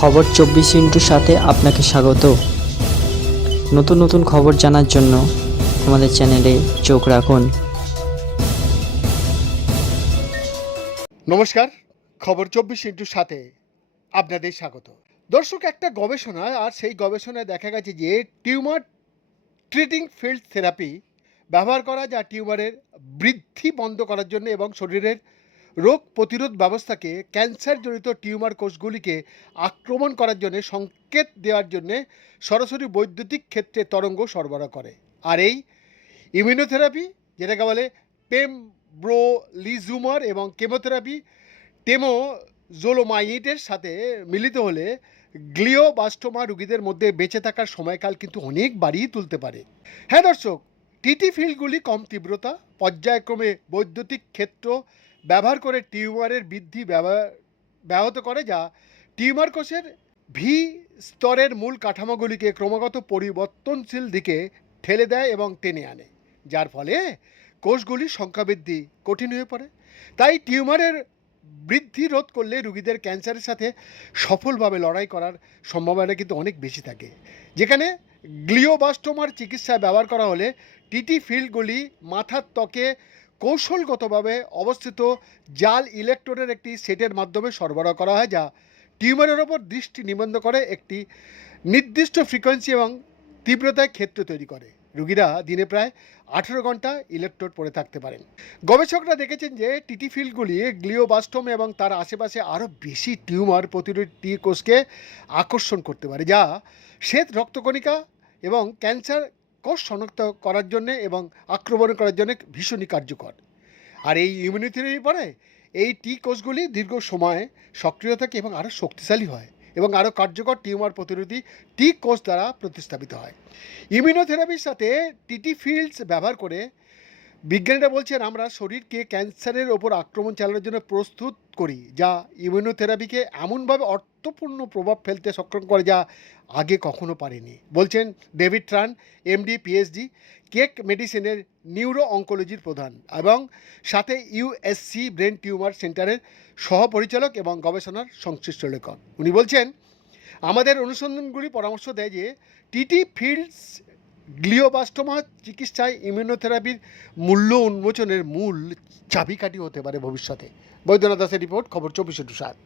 খবর চব্বিশ ইন্টুর সাথে আপনাকে স্বাগত। নতুন নতুন খবর জানার জন্য আমাদের চ্যানেলে চোখ রাখুন। নমস্কার, খবর চব্বিশ ইন্টুর সাথে আপনাদের স্বাগত। দর্শক, একটা গবেষণা, আর সেই গবেষণায় দেখা গেছে যে টিউমার ট্রিটিং ফিল্ড থেরাপি ব্যবহার করা যা টিউমারের বৃদ্ধি বন্ধ করার জন্য এবং শরীরের রোগ প্রতিরোধ ব্যবস্থাকে ক্যান্সারজনিত টিউমার কোষগুলিকে আক্রমণ করার জন্য সংকেত দেওয়ার জন্য সরাসরি বৈদ্যুতিক ক্ষেত্রে তরঙ্গ সরবরাহ করে। আর এই ইমিউনোথেরাপি, যেটাকে বলে পেমব্রোলিজুমার এবং কেমোথেরাপি, টেমোজোলোমাইটের সাথে মিলিত হলে গ্লিওবাস্টোমা রোগীদের মধ্যে বেঁচে থাকার সময়কাল কিন্তু অনেক বাড়িয়ে তুলতে পারে। হ্যাঁ দর্শক, টিটি ফিল্ডগুলি কম তীব্রতা, পর্যায়ক্রমে বৈদ্যুতিক ক্ষেত্র ব্যবহার করে টিউমারের বৃদ্ধি ব্যাহত করে যা টিউমার কোষের ভি স্তরের মূল কাঠামোগুলিকে ক্রমাগত পরিবর্তনশীল দিকে ঠেলে দেয় এবং টেনে আনে, যার ফলে কোষগুলির সংখ্যা বৃদ্ধি কঠিন হয়ে পড়ে। তাই টিউমারের বৃদ্ধি রোধ করলে রুগীদের ক্যান্সারের সাথে সফলভাবে লড়াই করার সম্ভাবনা কিন্তু অনেক বেশি থাকে। যেখানে গ্লিওবাস্টোমার চিকিৎসায় ব্যবহার করা হলে টিটি ফিল্ডগুলি মাথার ত্বকে কৌশলগতভাবে অবস্থিত জাল ইলেকট্রনের একটি সেটের মাধ্যমে সরবরাহ করা হয়, যা টিউমারের ওপর দৃষ্টি নিবন্ধ করে একটি নির্দিষ্ট ফ্রিকোয়েন্সি এবং তীব্রতায় ক্ষেত্র তৈরি করে। রুগীরা দিনে প্রায় আঠেরো ঘণ্টা ইলেকট্রোড পরে থাকতে পারেন। গবেষকরা দেখেছেন যে টিটি ফিল্ডগুলি গ্লিওবাস্টোম এবং তার আশেপাশে আরও বেশি টিউমার প্রতিরোধী কোষকে আকর্ষণ করতে পারে, যা শ্বেত রক্তকণিকা এবং ক্যান্সার কোষ শনাক্ত করার জন্য এবং আক্রমণ করার জন্য ভীষণই কার্যকর। আর এই ইমিউনিথেরাপি পরে এই টি কোষগুলি দীর্ঘ সময় সক্রিয় থাকে এবং আরও শক্তিশালী হয় এবং আরও কার্যকর টিউমার প্রতিরোধী টি কোষ দ্বারা প্রতিস্থাপিত হয়। ইমিউনোথেরাপির সাথে টিটি ফিল্ডস ব্যবহার করে বিজ্ঞানীরা বলছেন, আমরা শরীরকে ক্যান্সারের ওপর আক্রমণ চালানোর জন্য প্রস্তুত করি, যা ইমিউনোথেরাপিকে এমনভাবে অর্থপূর্ণ প্রভাব ফেলতে সক্ষম করে যা আগে কখনো পারেনি। বলছেন David Tran, MD, PhD, Keck মেডিসিনের নিউরো অঙ্কোলজির প্রধান এবং সাথে ইউএসসি ব্রেন টিউমার সেন্টারের সহপরিচালক এবং গবেষণার সংশ্লিষ্ট লেখক। উনি বলছেন, আমাদের অনুসন্ধানগুলি পরামর্শ দেয় যে টিটি ফিল্ডস গ্লিওবাস্টোমা চিকিৎসায় ইমিউনোথেরাপির মূল্য উন্মোচনের মূল চাবিকাঠি হতে পারে ভবিষ্যতে। বৈদ্যনাথ দাসের রিপোর্ট, খবর চব্বিশে টু সাত